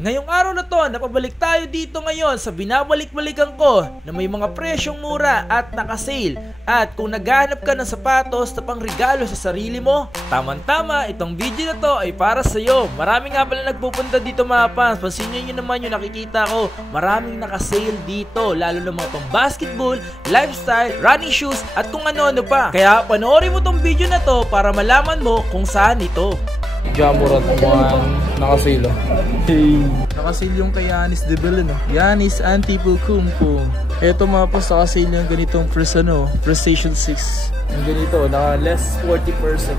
Ngayong araw na to, napabalik tayo dito ngayon sa binabalik-balikan ko na may mga presyong mura at naka-sale. At kung naghahanap ka ng sapatos na pang regalo sa sarili mo, tamang-tama, itong video na to ay para sa'yo. Marami nga pala nagpupunta dito mga fans. Pansinin nyo naman yung nakikita ko, maraming naka-sale dito, lalo na mga pang basketball, lifestyle, running shoes at kung ano-ano pa. Kaya panoorin mo tong video na to para malaman mo kung saan ito. Jamorat 1 nakasale. Hey, nakasale yung kay Giannis Deville, no? Giannis Antetokounmpo. Eto mga pas, nakasale yung ganitong PlayStation 6. Yung ganito, naka less 40%.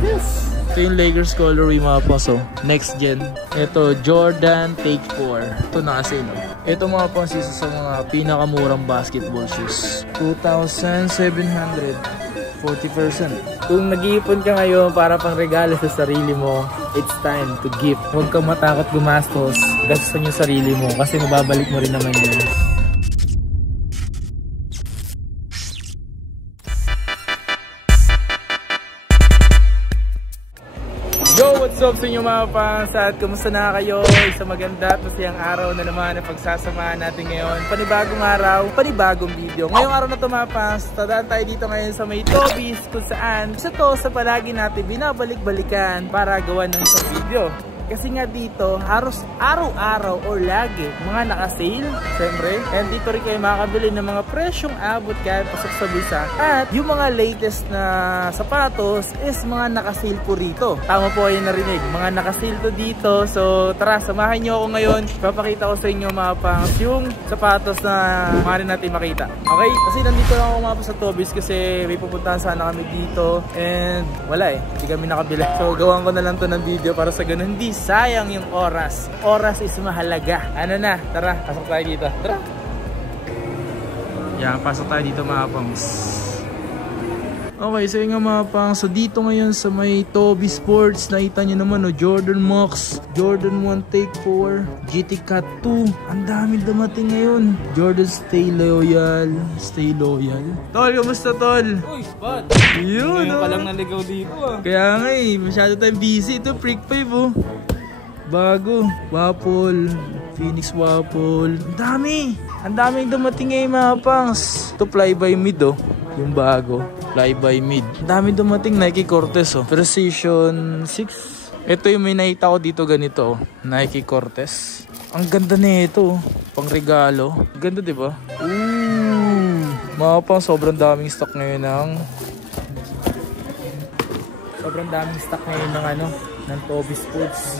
Yes! Ito yung Lakers colorway mga pas, oh. Next gen. Ito, Jordan Take 4. Ito nakasale, no? Ito mga pas, isa sa mga pinakamurang basketball shoes. 2,700. 40%. Kung nag-iipon ka ngayon para pang regalo sa sarili mo, it's time to gift. Huwag kang matakot gumastos. Gastos yung sarili mo kasi mababalik mo rin naman yun. Yo! What's up sa inyo mga fans? At kumusta na kayo? Isang maganda at masayang araw na naman ang pagsasamahan natin ngayon. Panibagong araw, panibagong video. Ngayong araw na ito mga fans, tadaan tayo dito ngayon sa may Toby's kung saan isa to sa palagi natin binabalik-balikan para gawa ng isang video. Kasi nga dito, halos araw-araw or lagi, mga naka-sale, siyempre. And dito rin kayo makakabili ng mga presyong abot kahit pasok sa bulsa. At yung mga latest na sapatos is mga naka-sale po rito. Tama po kayo narinig, mga naka-sale to dito. So tara, samahan nyo ako ngayon. Papakita ko sa inyo mga pangs yung sapatos na maaari natin makita. Okay? Kasi nandito lang ako mga sa Toby's kasi may pupuntahan sana kami dito. And wala eh, hindi kami nakabili. So gawan ko na lang to ng video para sa ganun hindi sayang yung oras. Oras is mahalaga. Ano na? Tara, pasok tayo dito. Tara! Yan, pasok tayo dito mga pangs. Okay, so yun nga mga pangs. So dito ngayon sa may Toby Sports, nakita nyo naman, no? Jordan Max, Jordan 1 Take 4, GT Cat 2. Ang dami dumating ngayon. Jordan Stay Loyal. Stay Loyal. Tol, kamusta tol? Uy, spot! Yun, ngayon pa lang naligaw dito ah. Kaya nga eh, masyado tayong busy. Ito, Freak 5 oh. Bago, Waffle, Phoenix Waffle. Ang dami! Ang daming dumating ngayon mga pangs. Ito fly by mid oh. Yung bago, fly by mid. Ang daming dumating, Nike Cortez oh. Precision 6. Ito yung may nakita ko dito ganito oh. Nike Cortez. Ang ganda na ito oh. Pang regalo. Ganda diba? Mga pangs, sobrang daming stock ngayon ng ng Toby Sports.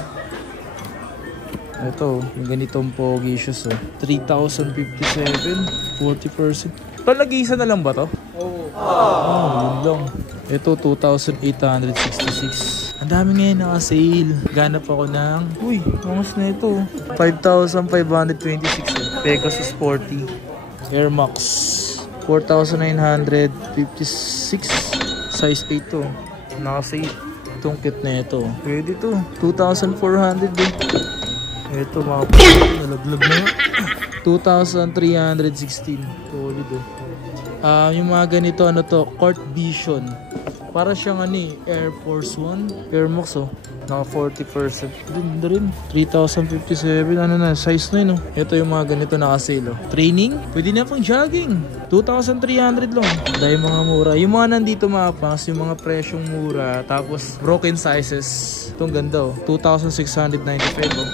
Ito, yung ganitong pogi shoes oh. 3,057, 40%. Palagi-isa na lang ba to? Oo. Yun lang. Ito, 2,866. Ang dami ngayon naka-sale. Ganap ako ng, uy, angas na ito. 5,526 Pegasus Sporty. Air Max. 4,956. Size 8 to. Naka-sale. Itong kit na ito. Pwede to. 2,400 eh. Ito mga nalaglag na 2,316. Solid oh. Yung mga ganito ano to, Court Vision. Para siyang Air Force 1 Air Max oh. Naka 40%. Ganda rin. 3,057. Ano na, size 9 oh. Ito yung mga ganito naka-sale oh. Training, pwede na pang jogging. 2,300 lang. Dahil mga mura. Yung mga nandito mga pangs, yung mga presyong mura. Tapos broken sizes. Itong ganda oh. 2,695 oh.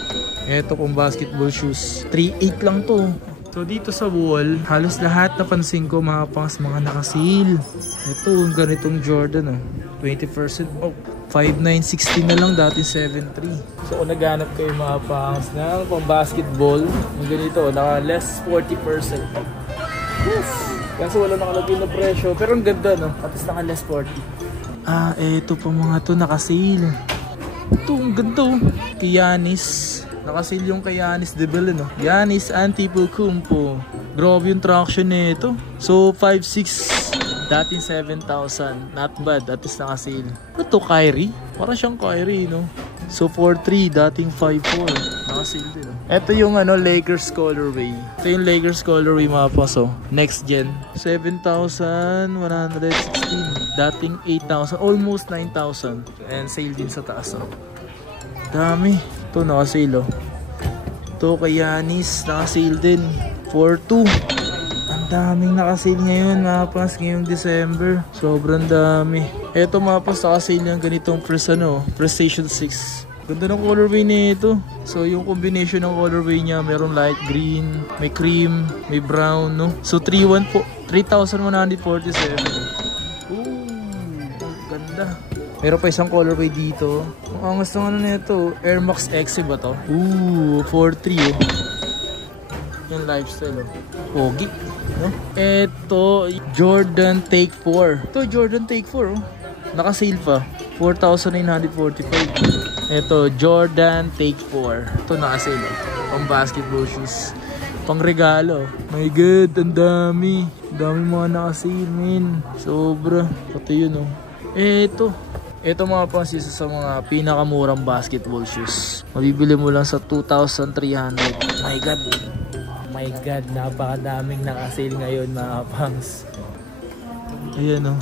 Ito pong basketball shoes. 3,800 lang to. So dito sa wall, halos lahat napansin ko mga pangs, mga naka-sale. Ito, ganitong Jordan oh. 20% off. 5,960 na lang, dati 7,300. So kung naghanap kayo mga pangs ng pang basketball, yung ganito, naka less 40%. Yes! Kaso wala nakalagay na presyo, pero ang ganda no, tapos naka less 40. Eto pa mga to naka-sale. Ito, ang ganda oh. Kay Giannis. Naka-sale yung kay Giannis Deville, no? Giannis Antetokounmpo. Grabe yung traction nito. So 5,600. Dating 7,000. Not bad. At least naka-sale. Ito Kyrie. Para siyang Kyrie, no? So 4,300. Dating 5,400. Naka-sale din, no? Ito yung Lakers colorway. Ito yung Lakers colorway mga paso. Next gen. 7,116. Dating 8,000. Almost 9,000. And sale din sa taas, no? Dami. Ito naka-sale oh. Ito kay Yanis, naka-sale din. 4.2. Ang daming naka-sale ngayon, mga pas, ngayong December. Sobrang dami. Ito mga pas, naka-sale yung ganitong PlayStation 6. Ganda ng colorway nito. So yung combination ng colorway niya, meron light green, may cream, may brown, no? So 3,147. Ooh, ganda. Meron pa isang colorway dito. Ang gusto nga nito, Air Max X ba to? Ooh, 4.3 oh. Yung lifestyle oh. Pogi, no? Ito, Jordan Take 4. Ito, Jordan Take 4 oh. Naka-sale pa. 4,945. Ito, Jordan Take 4. Ito naka-sale oh. Pang basketball shoes. Pang regalo. My God, ang dami. Ang dami mga naka-sale, man. Sobra. Pati yun oh. Ito mga pang isa sa mga pinakamurang basketball shoes. Mabibili mo lang sa 2,300. My God. My God, napakadaming naka-sale ngayon mga pangs. Ayan oh.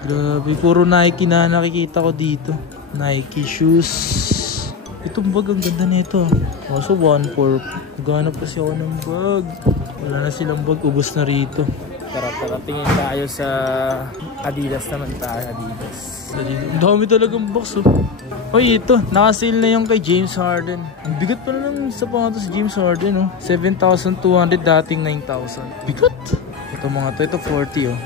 Grabe, puro Nike na nakikita ko dito. Nike shoes. Itong bag, ang ganda nito. Also 1.4. Ganap kasi ako ng bag. Wala na silang bag, ubos na rito. Tara, tingin tayo sa Adidas naman tayo, Adidas. Ang dami talagang box oh. Oy, ito, naka-sale na yung kay James Harden. Ang bigat pa na ng sapatos James Harden oh. 7,200 dating 9,000. Bigat. Ito mga to, ito 40 oh.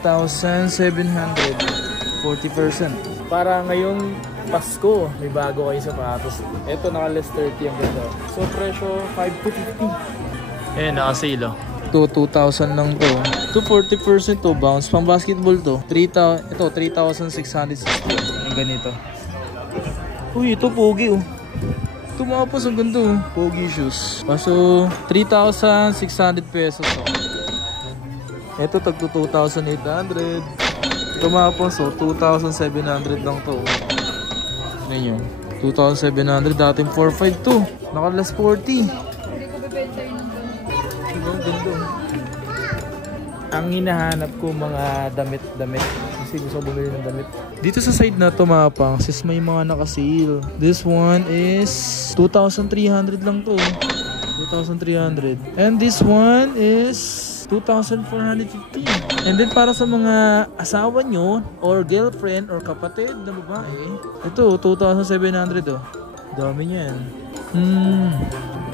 2,700. 40%. Para ngayong Pasko, may bago kayo sapatos. Ito naka-less 30 ang ganda. So presyo 5 to 50. Eh, naka-sale oh. 2,000 lang to. Ito 40% to, bounce. Pang basketball to. 3,660. Ang ganito. Uy, ito pogi oh. Ito mga pas, ang ganda oh. Pogi shoes. Kaso 3,600 pesos oh. Ito tagto 2,800. Ito mga pas oh, 2,700 lang to. Ano yun? 2,700, dating 4,500 to. Naka-less 40. Ang hinahanap ko mga damit. Kasi gusto ko bumili ng damit. Dito sa side na to mga pang, sis may mga naka-sale. This one is 2,300 lang to. 2,300. And this one is 2,450. And then para sa mga asawa nyo or girlfriend or kapatid na babae, ito 2,700 oh. Dami niyan.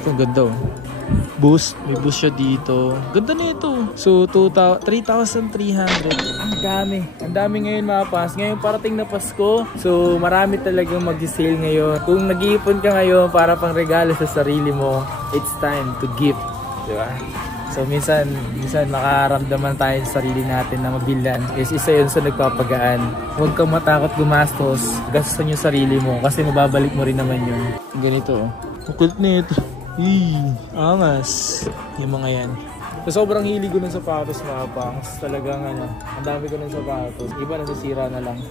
Ito ang ganda oh. Boost, may boost siya dito. Ganda nito. So 3,300. Ang dami ngayon mga pas. Ngayon parating na Pasko. So marami talagang mag-sale ngayon. Kung nag-iipon ka ngayon para pang regalo sa sarili mo, it's time to give, diba? So minsan makaramdaman tayo sa sarili natin na mabilan is isa yun sa nagpapagaan. Huwag kang matakot gumastos, gastos yung sarili mo kasi mababalik mo rin naman yun. Ganito oh. Kukult nito. Angas. Yung mga yan. So, sobrang hilig ko ng sapatos mga pangs. Talagang ang dami ko ng sapatos. Iba nasisira na lang.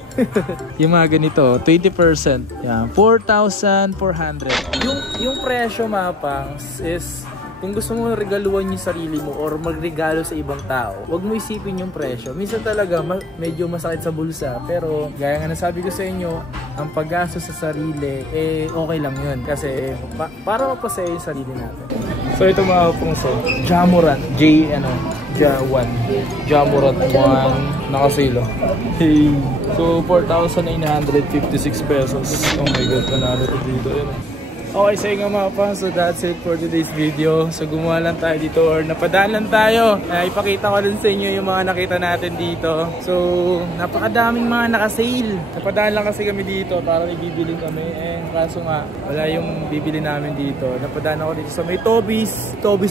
Yung mga ganito, 20%. Yan, 4,400. Yung presyo mga pangs is kung gusto mo regaluhan yung sarili mo or magregalo sa ibang tao, huwag mo isipin yung presyo. Minsan talaga medyo masakit sa bulsa. Pero gaya nga nasabi ko sa inyo, ang paggasto sa sarili, okay lang yun. Kasi para mapasaya yung sarili natin. So ito mga pungso, Jamorant. Jamorant 1 nakasilo. Hey. So 4,956 pesos. Oh my god, panalo to dito. Okay, so nga mga pa, so that's it for today's video. So gumawa lang tayo dito or napadaan lang tayo. Ipakita ko din sa inyo yung mga nakita natin dito. So napakadaming mga nakasale. Napadaan lang kasi kami dito para may bibili kami. Kaso nga wala yung bibili namin dito. Napadaan ako dito sa may Toby's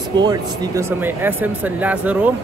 Sports dito sa may SM San Lazaro.